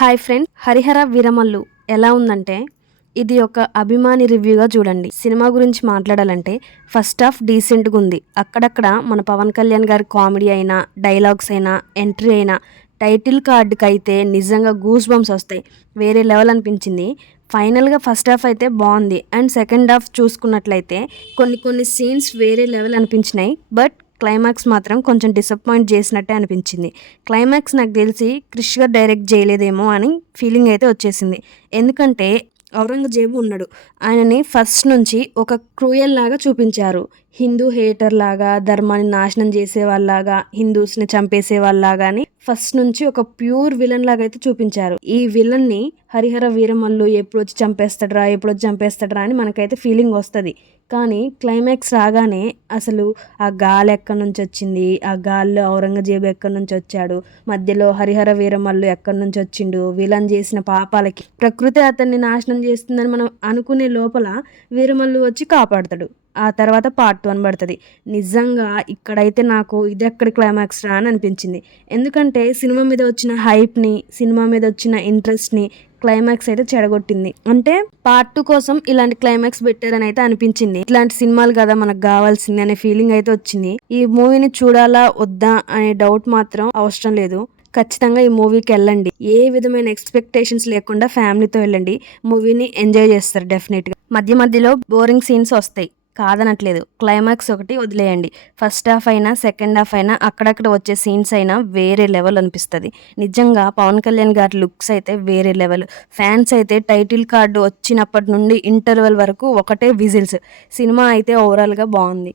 Hi friends, Harihara Veeramallu ఎలా ఉందంటే ఇది ఒక అభిమాని రివ్యూగా చూడండి. సినిమా గురించి మాట్లాడాలంటే ఫస్ట్ హాఫ్ డీసెంట్గా ఉంది. అక్కడక్కడ మన పవన్ కళ్యాణ్ గారి కామెడీ అయినా, డైలాగ్స్ అయినా, ఎంట్రీ అయినా, టైటిల్ కార్డుకి అయితే నిజంగా గూస్ బంప్స్ వస్తాయి. వేరే లెవెల్ అనిపించింది. ఫైనల్గా ఫస్ట్ హాఫ్ అయితే బాగుంది. అండ్ సెకండ్ హాఫ్ చూసుకున్నట్లయితే కొన్ని సీన్స్ వేరే లెవెల్ అనిపించినాయి. బట్ క్లైమాక్స్ మాత్రం కొంచెం డిసప్పాయింట్ చేసినట్టే అనిపించింది. క్లైమాక్స్ నాకు తెలిసి క్రిష్ గారు డైరెక్ట్ చేయలేదేమో అని ఫీలింగ్ అయితే వచ్చేసింది. ఎందుకంటే ఔరంగజేబు ఉన్నాడు. ఆయనని ఫస్ట్ నుంచి ఒక క్రూయల్ లాగా చూపించారు. హిందూ హేటర్ లాగా, ధర్మాన్ని నాశనం చేసే వాళ్ళలాగా, హిందూస్ని చంపేసే వాళ్ళలాగా అని ఫస్ట్ నుంచి ఒక ప్యూర్ విలన్ లాగా అయితే చూపించారు. ఈ విలన్ని హరిహర వీరమల్లు ఎప్పుడు వచ్చి చంపేస్తాడరా అని మనకైతే ఫీలింగ్ వస్తుంది. కానీ క్లైమాక్స్ రాగానే అసలు ఆ గాలి ఎక్కడి నుంచి వచ్చింది, ఆ గాల్లో ఔరంగజేబు ఎక్కడి నుంచి వచ్చాడు, మధ్యలో హరిహర వీరమల్లు ఎక్కడి నుంచి వచ్చిండు, విలన్ చేసిన పాపాలకి ప్రకృతి అతన్ని నాశనం చేస్తుందని మనం అనుకునే లోపల వీరమల్లు వచ్చి కాపాడతాడు. ఆ తర్వాత పార్ట్ 1 పడుతుంది. నిజంగా ఇక్కడైతే నాకు ఇది ఎక్కడి క్లైమాక్స్ రా అని అనిపించింది. ఎందుకంటే సినిమా మీద వచ్చిన హైప్ని, సినిమా మీద వచ్చిన ఇంట్రెస్ట్ని క్లైమాక్స్ అయితే చెడగొట్టింది. అంటే పార్ట్ 2 కోసం ఇలాంటి క్లైమాక్స్ పెట్టారని అయితే అనిపించింది. ఇట్లాంటి సినిమాలు కదా మనకు కావాల్సింది అనే ఫీలింగ్ అయితే వచ్చింది. ఈ మూవీని చూడాలా వద్దా అనే డౌట్ మాత్రం అవసరం లేదు. ఖచ్చితంగా ఈ మూవీకి వెళ్ళండి. ఏ విధమైన ఎక్స్పెక్టేషన్స్ లేకుండా ఫ్యామిలీతో వెళ్ళండి. మూవీని ఎంజాయ్ చేస్తారు డెఫినెట్గా. మధ్యలో బోరింగ్ సీన్స్ వస్తాయి, కాదనట్లేదు. క్లైమాక్స్ ఒకటి వదిలేయండి. ఫస్ట్ హాఫ్ అయినా, సెకండ్ హాఫ్ అయినా, అక్కడక్కడ వచ్చే సీన్స్ అయినా వేరే లెవెల్ అనిపిస్తుంది. నిజంగా పవన్ కళ్యాణ్ గారి లుక్స్ అయితే వేరే లెవెల్. ఫ్యాన్స్ అయితే టైటిల్ కార్డు వచ్చినప్పటి నుండి ఇంటర్వెల్ వరకు ఒకటే విజిల్స్. సినిమా అయితే ఓవరాల్గా బాగుంది.